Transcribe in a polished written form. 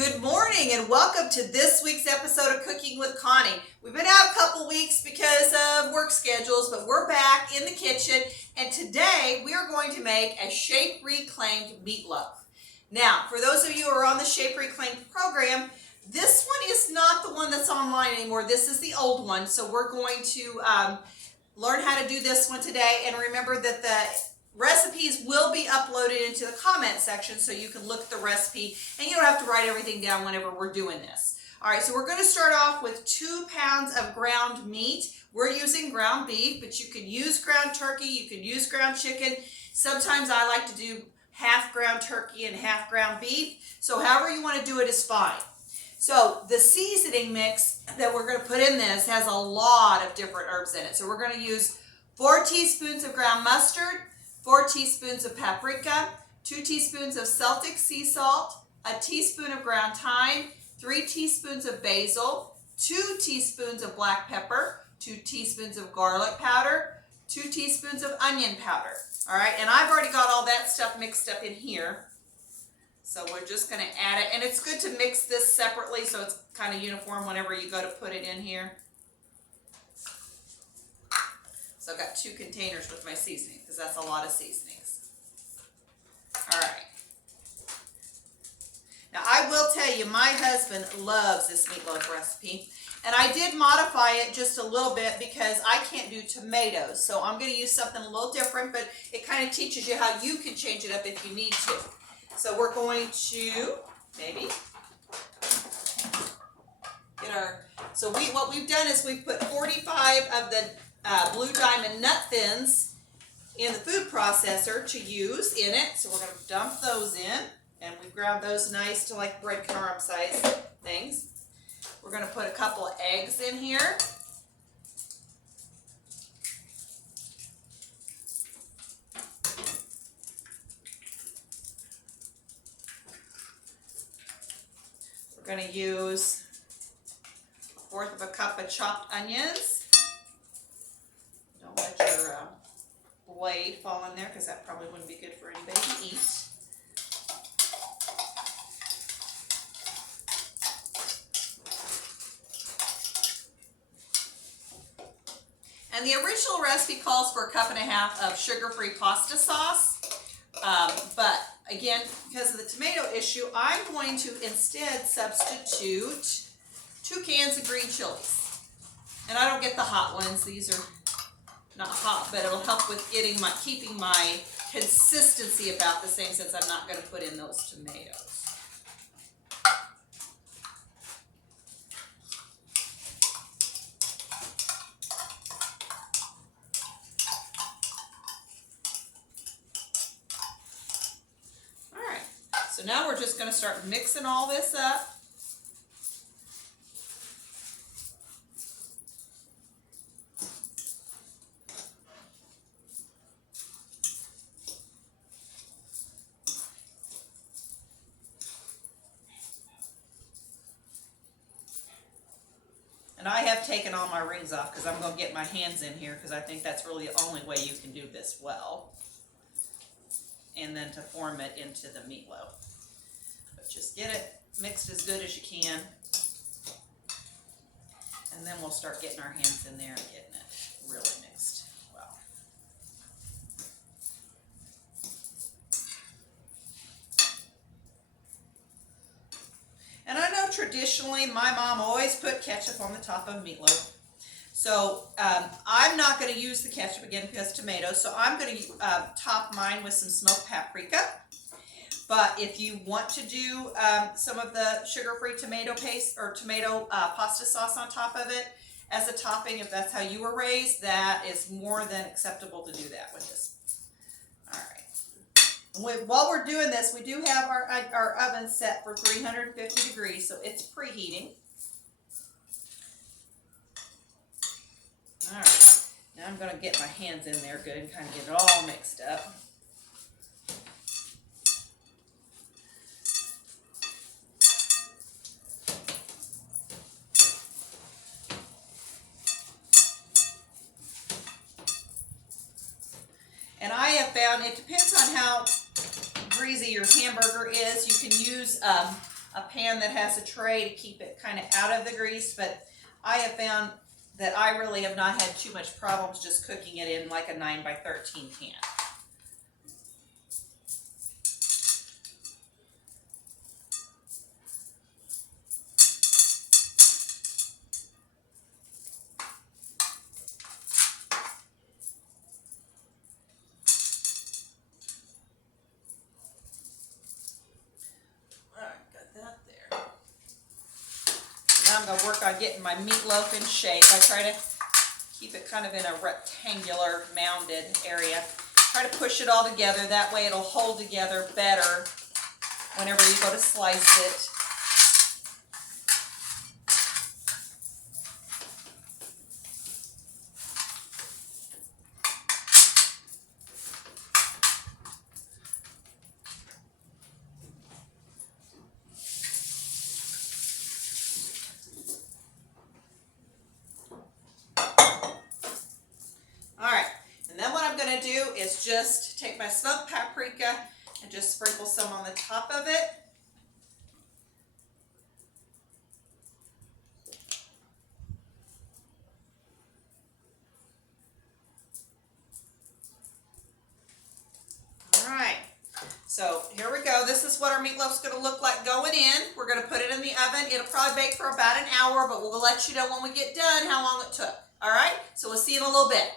Good morning and welcome to this week's episode of Cooking with Connie. We've been out a couple weeks because of work schedules, but we're back in the kitchen and today we are going to make a shape reclaimed meatloaf. Now, for those of you who are on the Shape Reclaimed program, this one is not the one that's online anymore. This is the old one, so we're going to learn how to do this one today. And remember that the recipes will be uploaded into the comment section so you can look at the recipe and you don't have to write everything down whenever we're doing this. All right, so we're going to start off with 2 pounds of ground meat. We're using ground beef, but you can use ground turkey, you can use ground chicken. Sometimes I like to do half ground turkey and half ground beef. So however you want to do it is fine. So the seasoning mix that we're going to put in this has a lot of different herbs in it. So we're going to use 4 teaspoons of ground mustard, 4 teaspoons of paprika, 2 teaspoons of Celtic sea salt, a teaspoon of ground thyme, 3 teaspoons of basil, 2 teaspoons of black pepper, 2 teaspoons of garlic powder, 2 teaspoons of onion powder. All right, and I've already got all that stuff mixed up in here. So we're just going to add it, and it's good to mix this separately so it's kind of uniform whenever you go to put it in here. So I've got 2 containers with my seasoning because that's a lot of seasonings. All right. Now I will tell you, my husband loves this meatloaf recipe, and I did modify it just a little bit because I can't do tomatoes. So I'm going to use something a little different, but it kind of teaches you how you can change it up if you need to. So we're going to maybe get our, so what we've done is we've put 45 of the Blue Diamond nut thins in the food processor to use in it. So we're going to dump those in, and we ground those nice to like breadcrumb size things. We're going to put a couple of eggs in here. We're going to use 1/4 of a cup of chopped onions. Don't let your blade fall in there because that probably wouldn't be good for anybody to eat. And the original recipe calls for 1.5 cups of sugar-free pasta sauce. But again, because of the tomato issue, I'm going to instead substitute 2 cans of green chilies. And I don't get the hot ones. These are not hot, but it'll help with keeping my consistency about the same since I'm not going to put in those tomatoes. All right, so now we're just going to start mixing all this up. And I have taken all my rings off because I'm going to get my hands in here because I think that's really the only way you can do this well. And then to form it into the meatloaf. But just get it mixed as good as you can. And then we'll start getting our hands in there and getting it really mixed well. And I know traditionally my mom always put ketchup on the top of meatloaf. So I'm not going to use the ketchup again because tomatoes. So I'm going to top mine with some smoked paprika. But if you want to do some of the sugar-free tomato paste or tomato pasta sauce on top of it as a topping, if that's how you were raised, that is more than acceptable to do that with this. All right. While we're doing this, we do have our oven set for 350 degrees, so it's preheating. All right, now I'm going to get my hands in there good and kind of get it all mixed up. And I have found it depends on how greasy your hamburger is. You can use a pan that has a tray to keep it kind of out of the grease, but I have found that I really have not had too much problems just cooking it in like a 9 by 13 pan. Now I'm going to work on getting my meatloaf in shape. I try to keep it kind of in a rectangular mounded area. Try to push it all together. That way it'll hold together better whenever you go to slice it. Is just take my smoked paprika and just sprinkle some on the top of it. All right, so here we go. This is what our meatloaf's going to look like going in. We're going to put it in the oven. It'll probably bake for about an hour, but we'll let you know when we get done how long it took. All right, so we'll see you in a little bit.